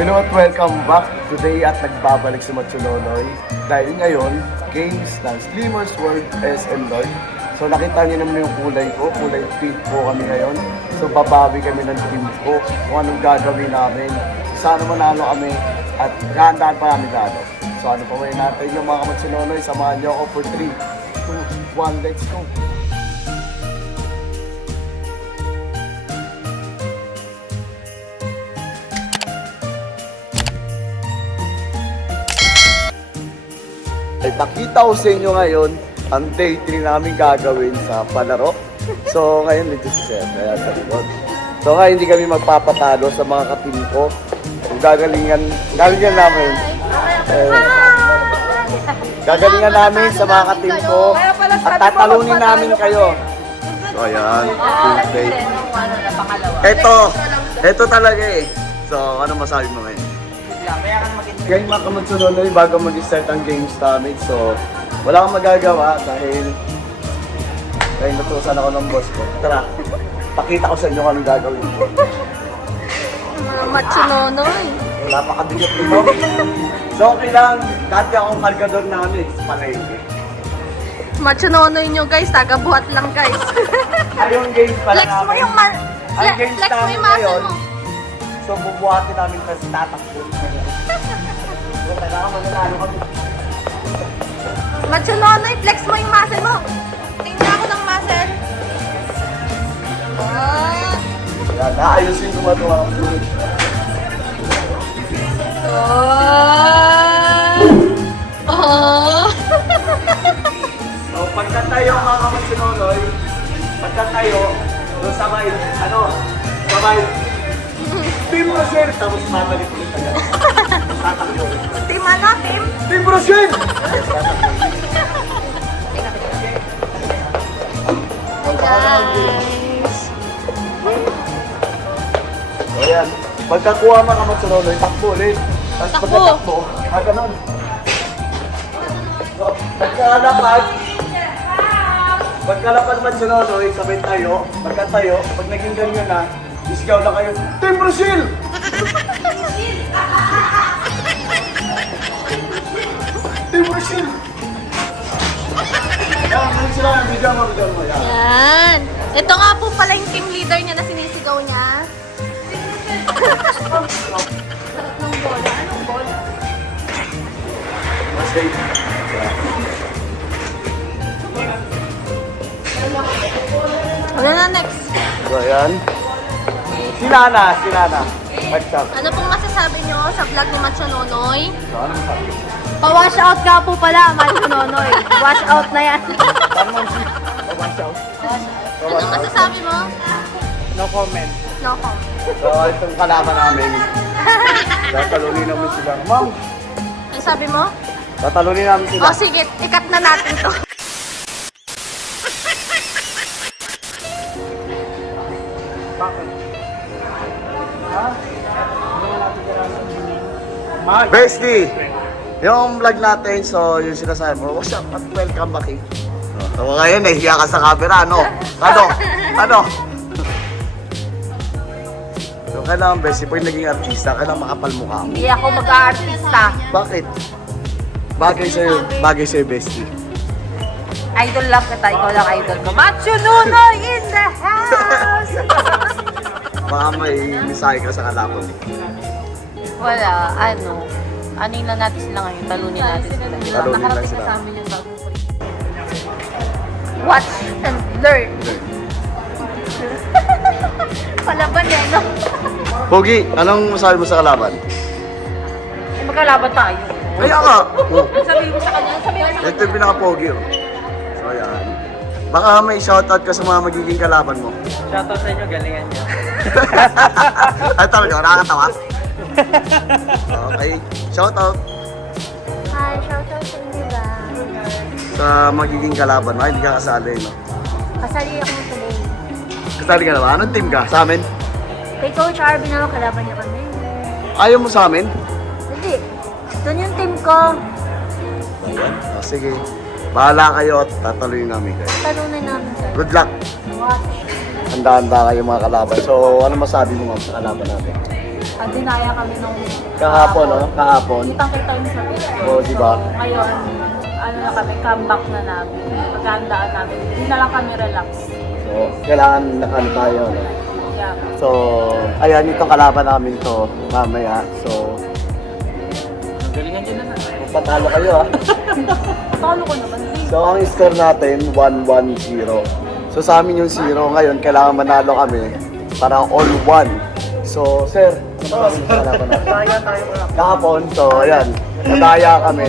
You know what? Welcome back today at nagbabalik si Machunonoy. Dahil ngayon, games ng Slimmers World SM Lord. So nakita niyo naman yung kulay ko, kulay pink po kami ngayon. So babawi kami ng team ko kung anong gagawin namin. Sana manalo kami at gahandaan pa namin lalo. So ano pa way natin yung mga Machunonoy, samahan niyo ako for 3, 2, 1, let's go! Ay, pakita ko sa inyo ngayon ang day 3 namin gagawin sa palaro. So, ngayon, dito si Seth. Kaya sa likod. So, ngayon, hindi kami magpapatalo sa mga katim ko. Gagalingan namin. Gagalingan namin sa mga katim ko. At tatalunin namin kayo. So, ayan. Tuesday. Ito talaga eh. So, ano masabi mo ngayon? Ngayon mga kamatsunonoy, bago mag-start ang games namin, so wala kang magagawa dahil natusan ako ng boss ko. Tara, pakita ko sa inyo kung anong gagawin ko. Mga Machunonoy. Napakabigat nito. So okay lang, dati akong kargador namin sa palengke. Machunonoy nyo guys, taga-buhat lang guys. Ayong games pala Flex mo namin. yung Ang games flex mo namin yung muscle ngayon, mo. so bubuhatin namin kasi tatakbo. So kailangan mananalo kami. Machunonoy, flex mo yung muscle mo. Tingnan ako ng muscle. Ah. Yan, naayusin ko matuwa ang tulad. Oh. So, pagkatayo mga kamatsunonoy, pagkatayo, doon sabay, sabay, Team Rochelle, tapos mabalik ulit agad. Tatakbo. Team ano? Team? Team Rochelle! Guys. So, ayan. Pagkakuha mga kamatsunonoy, takbo ulit. Tapos Takbo. pagkatakbo, ganun. So, pagkalapad matsunonoy, sabay tayo, pagkatayo, pag naging ganyan na, isigaw na kayo, Team Rochelle! Team Rochelle! Yan, sila ang video mo. Yan. Yan. Ito nga po pala yung team leader niya na sinisigaw niya. Sarap ng bola. Anong bola? Okay. Ano na next? So, ayan. Si Nana. What's up? Ano pong masasabi niyo sa vlog ni Machunonoy? So, ano masabi? Pa-wash out ka po pala, Machunonoy. Wash out na yan. Paano man si? Watch out. Anong masasabi mo? No comment. No comment. So, itong kalaban namin. Tatalunin namin sila. Ma'am, Ano sabi mo? tatalunin namin sila. O sige, ikat na natin to. Bestie, yung vlog natin, so yung sinasabi mo, what's up at welcome back eh. So ngayon, nahihiya ka sa camera, ano? So kailangan, Bestie, pag naging artista, kailangan makapal mukha mo. Hindi ako mag-aartista. Bakit? Bagay sa'yo, Bestie. Idol lang kita, ikaw lang idol ko. Machunonoy in the house! Baka may mensahe ka sa kalaban. Wala, anin lang natin sila ngayon, talunin natin sila. Talunin lang sila. Watch and learn. Palaban yan, no? Pogi, anong masabi mo sa kalaban? Magkalaban tayo. Kaya nga! Sabi mo sa kanya, sabi mo sa Ito yung pinaka-pogi, oh. So, ayan. Baka may shoutout ka sa mga magiging kalaban mo. Shoutout sa inyo, galingan niyo. Ay, talaga, nakakatawa? Okay, shoutout Hi, shoutout sa inyo ba? sa magiging kalaban mo. Ay, hindi ka kasali, no? Kasali ako today. Kasali ka na ba? Anong team ka? Sa amin? Kay Coach Arvin naman, kalaban niya kami. Ayaw mo sa amin? Hindi. Doon yung team ko. Oh, sige. Bahala kayo at tatalunin namin kayo. Talunan namin sir. Good luck! Watch. Handa-handa kayo mga kalaban. So, ano masabi mo ma'am sa kalaban natin? dinaya kami nung Kahapon, no? Kahapon. Kitang-kita yung sa video. Oo, di ba? Ngayon, ano na kami, comeback na namin. Paghandaan namin. Hindi na lang kami relax. So, kailangan nakano tayo, no? Yeah. So, ayan, itong kalaban namin to mamaya. So, Galingan nyo na na. patalo kayo, ha? Talo ko naman. So, ang score natin, 1-1-0. So, sa amin yung 0. Ngayon, kailangan manalo kami para all 1. So, sir, ano ba yung kalaban natin? Kaya tayo mga. Kahapon, so, ayan, nadaya kami.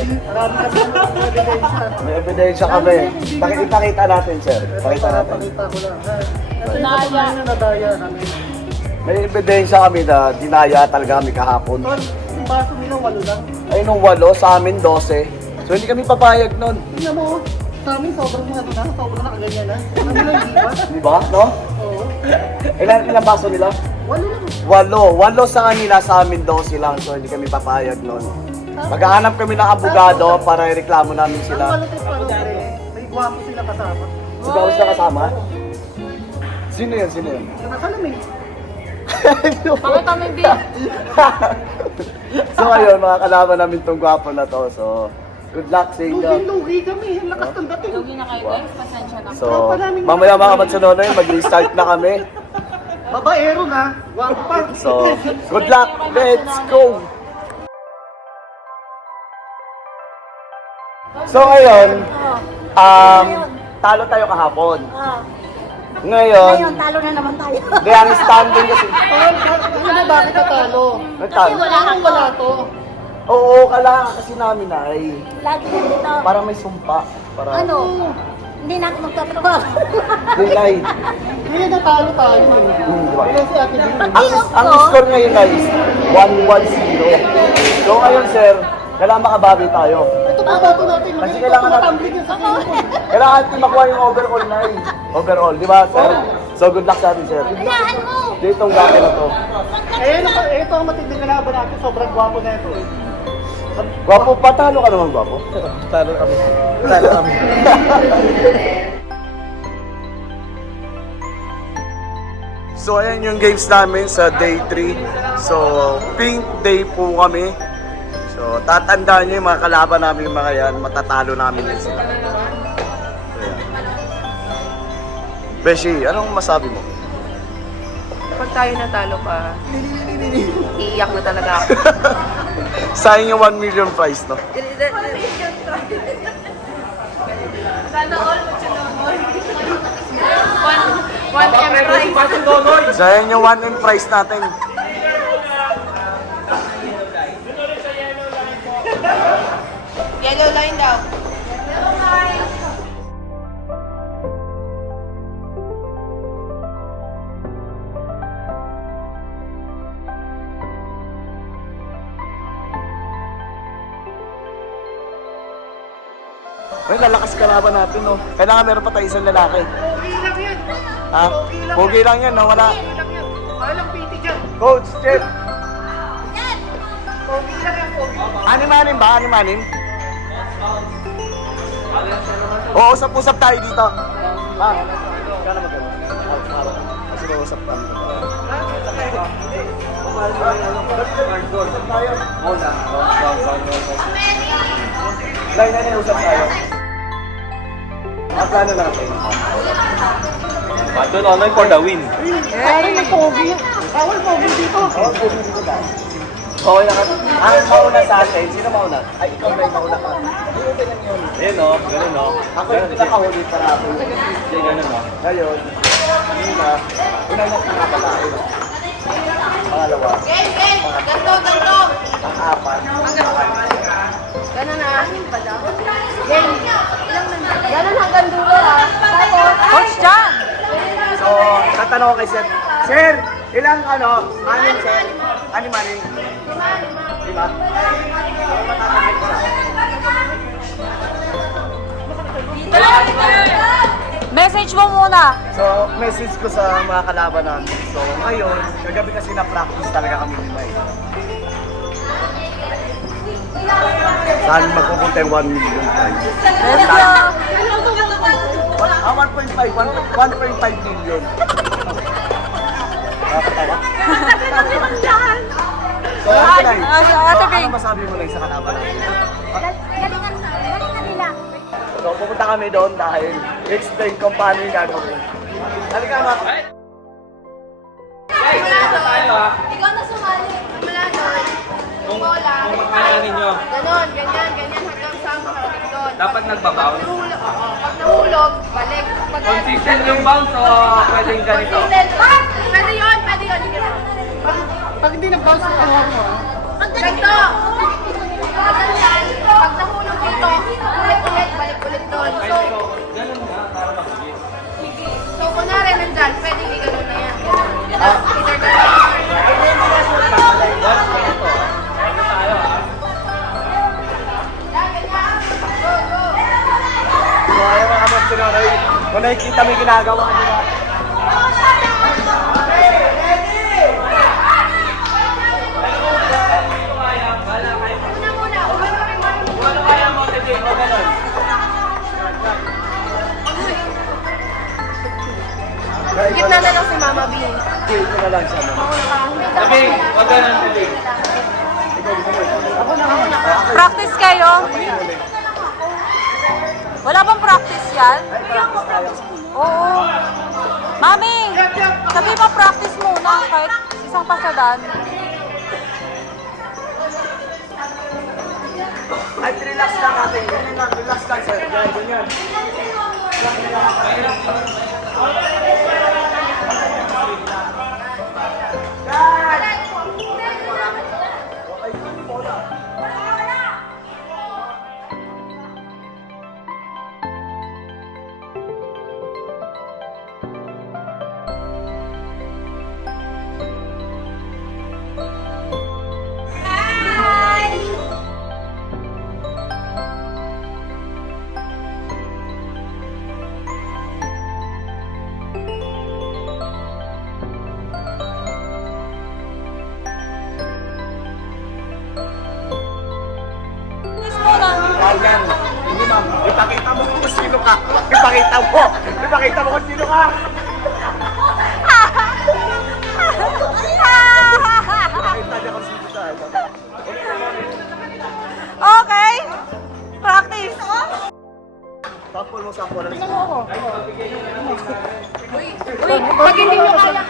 May ebidensya kami. Ipakita natin, sir. Pakita natin. Dinaya. May ebidensya kami na dinaya talaga kami kahapon. Yung baso nila, 8 lang. Ay, nung 8, sa amin 12. So, hindi kami papayag nun. Tingnan mo, sa amin sobrang nakaganyan na. Ano nila, hindi ba? Di ba? No? Oo. Ilang baso nila? 8 lang. 8 sa kanila, sa amin 12 lang. So, hindi kami papayag nun. Maghahanap kami ng abogado para ireklamo namin Ang sila. malupit pa rin, pre. May gwapo sila kasama. Si Bawas na kasama? Sino yun? Sino yun? Nakasalamin. Bakit kami din? So ngayon, mga kalaban namin tong gwapo na to. So, good luck sa inyo. Lugi kami. Ang lakas ng dating. Lugi na kayo guys, pasensya na. So, mamaya mga kamatsunonoy, mag-restart na kami. Babaero na. Gwapo pa. So, good luck. Let's go! So ngayon, talo tayo kahapon. Ngayon, Talo na naman tayo. di ang standing kasi. Ano ba, bakit natalo? Nagtalo. Wala to. Oo, kailangan kasi namin ay Lagi na dito. para may sumpa. Para Ano? Hindi na ako magtatrabaho. Delay. Kaya natalo tayo. Diba? Kaya si Ate Bin. Ang score ngayon guys, 1-1-0. So ngayon sir, kailangan makabawi tayo. Ito pa bato natin. Kasi kailangan natin- Tumatambling yung sa cellphone. Kailangan natin makuha yung overall na eh. Overall, di ba sir? So good luck sa atin sir. Hayaan mo. Dito ang gaki na to. Ito ang matinding kalaban natin. Sobrang gwapo na ito eh. Gwapo, patalo ka naman gwapo. Talo kami. Talo kami. So ayan yung games namin sa day 3. So pink day po kami. So tatandaan nyo yung mga kalaban namin yung mga yan. Matatalo namin yan sila. So, ayan. Beshi, anong masabi mo? Pag tayo natalo pa, iiyak na talaga ako. Sayang yung 1 million prize, no? Sana all One M prize. Sayang yung 1 in prize natin. Yellow line daw. Ay, lalakas kalaban natin, no? Kailangan meron pa tayo isang lalaki. Pogi lang yan. Ha? Pogi lang yan, no? Wala. Pogi lang yan. Walang piti dyan. Coach, check. Pogi lang yan, pogi. Anim-anim ba? Anim-anim? Oo, usap-usap tayo dito. Ha? Kaya naman gano'n. Kasi usap tayo. Line na usap tayo. Ang plano natin. Bato Nonoy for the win. Parang may pogi. Bawal pogi dito. Okay na ka. Ang mauna sa atin, sino mauna? Ay, ikaw na yung mauna ka. Hindi ko yun. Ayun o, ganun o. Ako yung pinakahuli para ako. Hindi, ganun o. Ngayon, una mo pinakalain. Pangalawa, Ganto, ganto. ang apat, Ganun na. Ganun hanggang dulo ah. Tapos, Coach John! So, tatanong ko kay Sir. Sir, ilang ano? Anim, Sir? Anim. Lima? Message mo muna. So, message ko sa mga kalaban namin. So, ngayon, kagabi kasi na-practice talaga kami lima eh. Saan magpupunta yung 1 million prize? Let's go! 1.5 million. Nakakatawa? So, Ate Nay, Ate Bing. ano masabi mo lang sa kalaban natin? Galingan nila. So, pupunta kami doon dahil i-explain kung paano yung gagawin. Halika, ma. Ikaw na sumali. Mula doon. Kung makakaya ninyo, Ganon, ganyan hanggang sa makarating doon. dapat nagbabounce. Pag nahulog, balik. Pag Consistent yung bounce o pwedeng ganito? Pwede yun. Pag hindi nag-bounce ang hawak mo, Ganito. Pag ganyan, pag nahulog dito, ulit-ulit, balik-ulit doon. So, Ganun nga, para mabilis. so kunwari nandyan, pwede hindi ganun na yan. Ganun. Either ganun. Watch ko ito. Ano tayo ah? Go, go. So, ayaw mga kapatid, kung nakikita mo yung ginagawa nila. Ano kaya mo, Tete? O ganun? Gitna na lang si Mama B. Ito na lang siya. Tete, o ganun, Tete. Practice kayo? Wala bang practice yan? Oo. Mami, sabi mo practice muna kahit isang pasadan. Ay, relax lang natin. Ganyan lang, relax lang, sir. Ganyan. Practice muna. Ayan. Hindi, ma'am. Ipakita mo kung sino ka. Ipakita mo. Ipakita mo kung sino ka. Ipakita niya kung sino ka. Okay. Practice. Sample mo, sample. Pag hindi nyo kaya, ng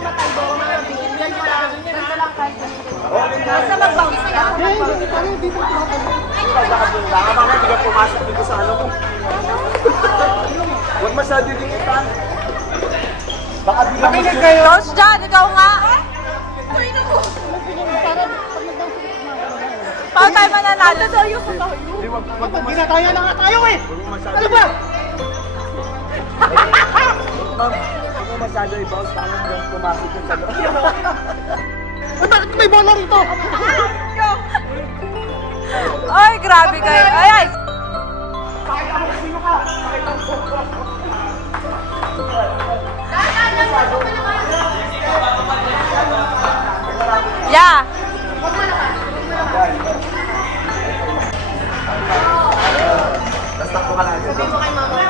matalbo, mga bigyan, ganyan lang. Ganyan lang kahit ganyan. Basta mag-bounce ka. Baka mga hindi ka pumasok dito sa ano mo. Huwag masyado dikitan. Baka di ka mag- Coach John, ikaw nga. Paano tayo mananalo? Hindi, wag mo ginataya na nga tayo eh! masyado. Ano ba? Ma'am, huwag mo masyado i-bounce. Baka hindi ka pumasok dun sa loob. Ay, bakit may bola rito? Ay, grabe kayo. Ay, ay. Yeah. Tapos takbo ka na. Sabihin mo kay Mama.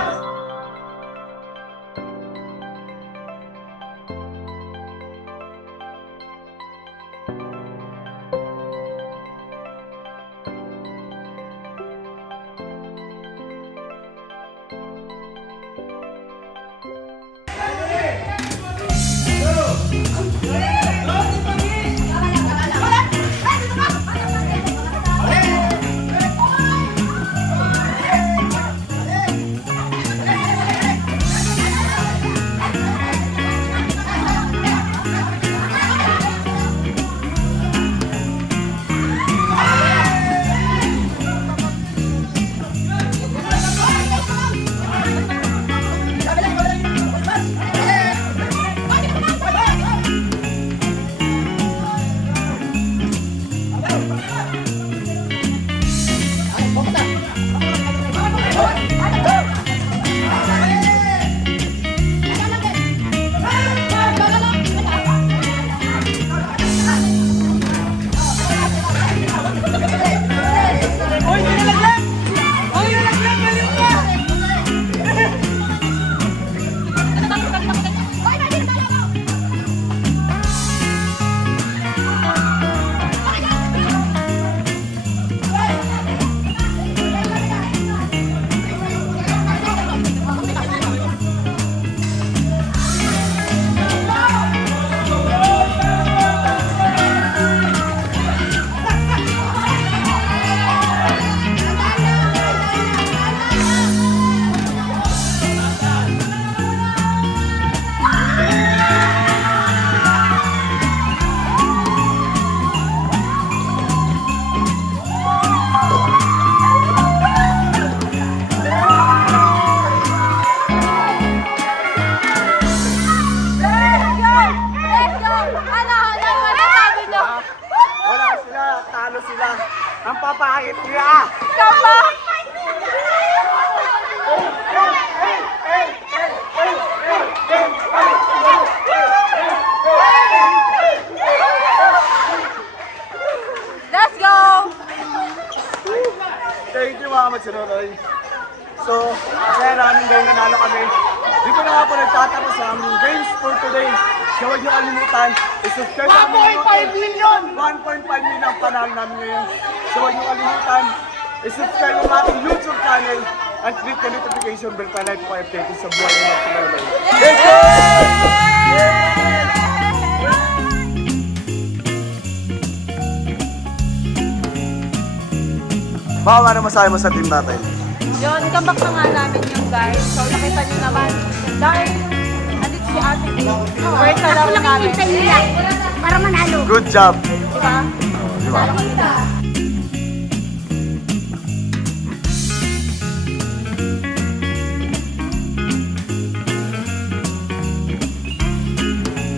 Ang papakit niya! Comeback! Let's go! Thank you mga Matsunonoy. So, masaya namin dahil nanalo kami. Dito na nga po nagtatapos ang games for today. So, huwag niyo kalimutan, i-subscribe namin 1.5 million! 1.5 million ang panalo namin ngayon. So, huwag niyo kalimutan, i-subscribe ang ating YouTube channel at click the notification bell para like po kayo updated sa buhay ng Matsunonoy. Let's go! Baka ano masahe mo sa team natin? Yun, comeback na nga namin yung guys. So, nakita nyo naman. Dahil, andito si ate. First na laro namin. Para manalo. Good job! Diba? Diba?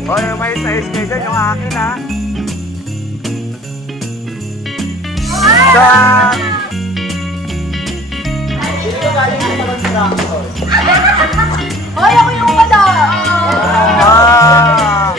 O, yung may size kayo dyan, yung akin ha. Done! Hoy, ako yung umada! Ah!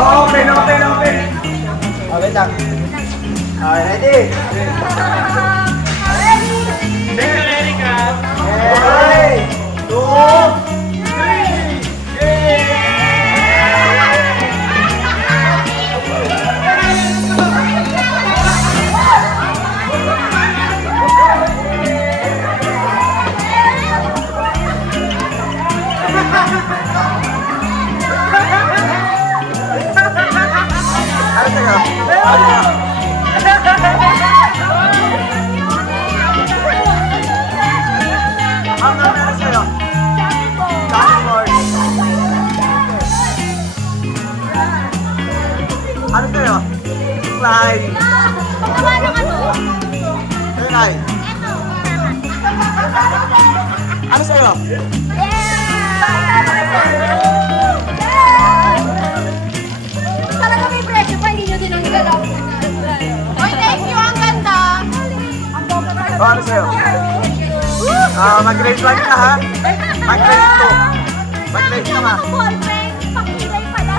Okay, okay, okay. Okay, lang. Okay, ready? Ready ka? Okay! 2, 3, Ano sa'yo? Ang meron sa'yo? Johnny Board. Ano sa'yo? Clyde. Pagkawa ng ano? Sa'yo, Nay. Ano sa'yo? Talaga may presyo pa, hindi nyo din ang galaw. Hoy, thank you, ang ganda. O, ano sa'yo? Mag-grade 1 ka ha? Mag-grade 2. Mag-grade ka ma. Ballpen, pakilay pala.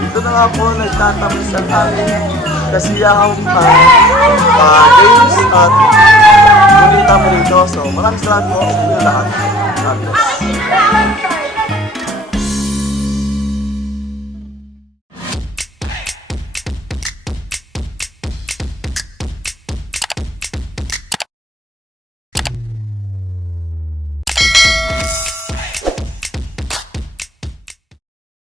Dito na nga po nagtatapos ang aming kasiyahang games at kulita mo rito. So maraming salamat po sa inyo lahat. God bless.